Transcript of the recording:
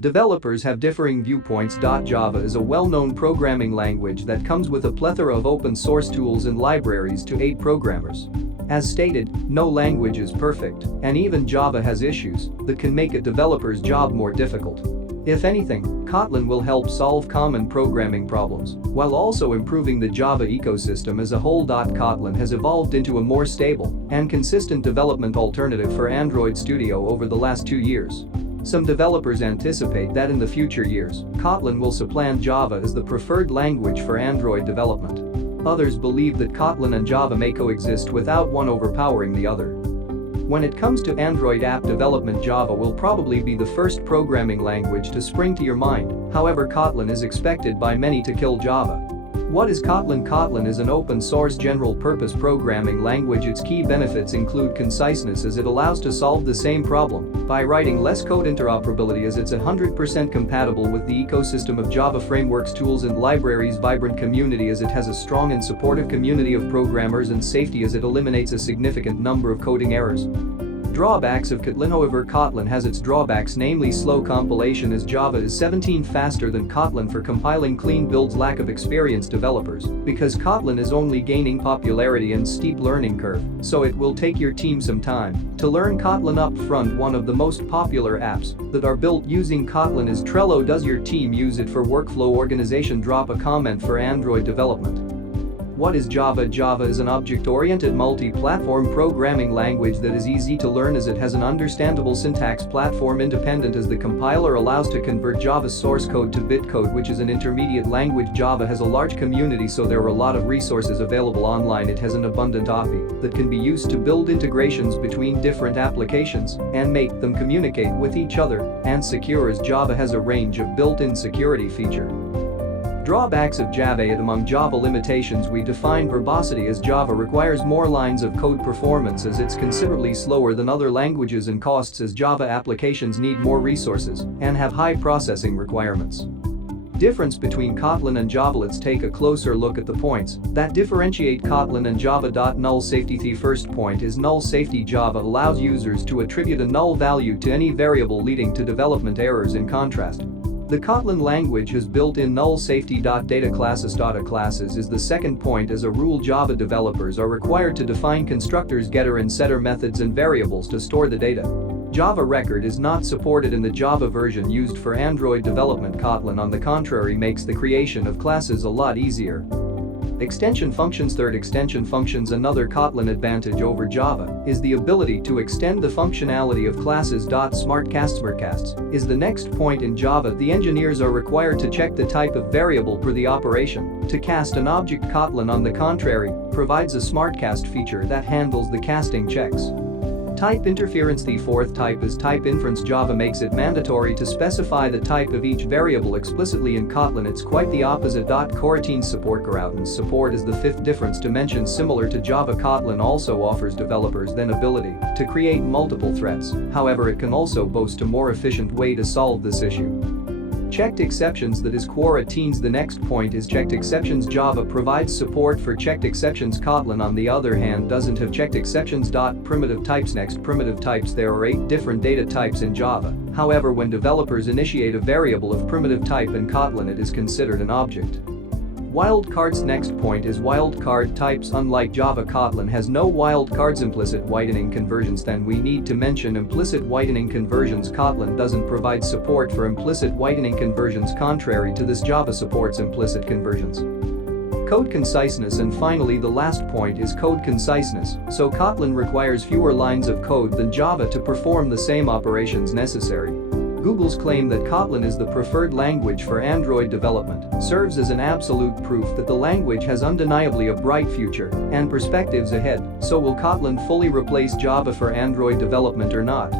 Developers have differing viewpoints. Java is a well-known programming language that comes with a plethora of open-source tools and libraries to aid programmers. As stated, no language is perfect, and even Java has issues that can make a developer's job more difficult. If anything, Kotlin will help solve common programming problems, while also improving the Java ecosystem as a whole. Kotlin has evolved into a more stable and consistent development alternative for Android Studio over the last 2 years. Some developers anticipate that in the future years, Kotlin will supplant Java as the preferred language for Android development. Others believe that Kotlin and Java may coexist without one overpowering the other. When it comes to Android app development, Java will probably be the first programming language to spring to your mind. However, Kotlin is expected by many to kill Java. What is Kotlin? Kotlin is an open-source general-purpose programming language. Its key benefits include conciseness, as it allows to solve the same problem by writing less code; interoperability, as it's 100% compatible with the ecosystem of Java frameworks, tools and libraries; vibrant community, as it has a strong and supportive community of programmers; and safety, as it eliminates a significant number of coding errors. Drawbacks of Kotlin. However, Kotlin has its drawbacks, namely slow compilation, as Java is 17 faster than Kotlin for compiling clean builds; lack of experienced developers, because Kotlin is only gaining popularity and steep learning curve, so it will take your team some time to learn Kotlin up front. One of the most popular apps that are built using Kotlin is Trello. Does your team use it for workflow organization? Drop a comment for Android development. What is Java? Java is an object-oriented multi-platform programming language that is easy to learn, as it has an understandable syntax; platform independent, as the compiler allows to convert Java's source code to bitcode, which is an intermediate language. Java has a large community, so there are a lot of resources available online. It has an abundant API that can be used to build integrations between different applications and make them communicate with each other, and secure, as Java has a range of built-in security features. Drawbacks of Java. Among Java limitations, we define verbosity, as Java requires more lines of code; performance, as it's considerably slower than other languages; and costs, as Java applications need more resources and have high processing requirements. Difference between Kotlin and Java. Let's take a closer look at the points that differentiate Kotlin and Java. Null safety. The first point is null safety. Java allows users to attribute a null value to any variable, leading to development errors. In contrast, the Kotlin language has built-in null safety. Data classes. Data classes is the second point. As a rule, Java developers are required to define constructors, getter and setter methods, and variables to store the data. Java record is not supported in the Java version used for Android development. Kotlin, on the contrary, makes the creation of classes a lot easier. Extension functions. Third, extension functions. Another Kotlin advantage over Java is the ability to extend the functionality of classes. Smartcasts is the next point. In Java, the engineers are required to check the type of variable per the operation to cast an object. Kotlin, on the contrary, provides a smartcast feature that handles the casting checks. Type interference. The fourth type is type inference. Java makes it mandatory to specify the type of each variable explicitly. In Kotlin, it's quite the opposite. Coroutines support. Coroutines support is the fifth difference to mention. Similar to Java, Kotlin also offers developers the ability to create multiple threads. However, it can also boast a more efficient way to solve this issue. Checked exceptions. That is coroutines. The next point is checked exceptions. Java provides support for checked exceptions. Kotlin, on the other hand, doesn't have checked exceptions. Primitive types. Next, primitive types. There are 8 different data types in Java. However, when developers initiate a variable of primitive type in Kotlin, it is considered an object. Wildcards. Next point is wildcard types. Unlike Java, Kotlin has no wildcards. Implicit widening conversions. Then we need to mention implicit widening conversions. Kotlin doesn't provide support for implicit widening conversions. Contrary to this, Java supports implicit conversions. Code conciseness. And finally, the last point is code conciseness. So Kotlin requires fewer lines of code than Java to perform the same operations necessary. Google's claim that Kotlin is the preferred language for Android development serves as an absolute proof that the language has undeniably a bright future and perspectives ahead. So will Kotlin fully replace Java for Android development or not?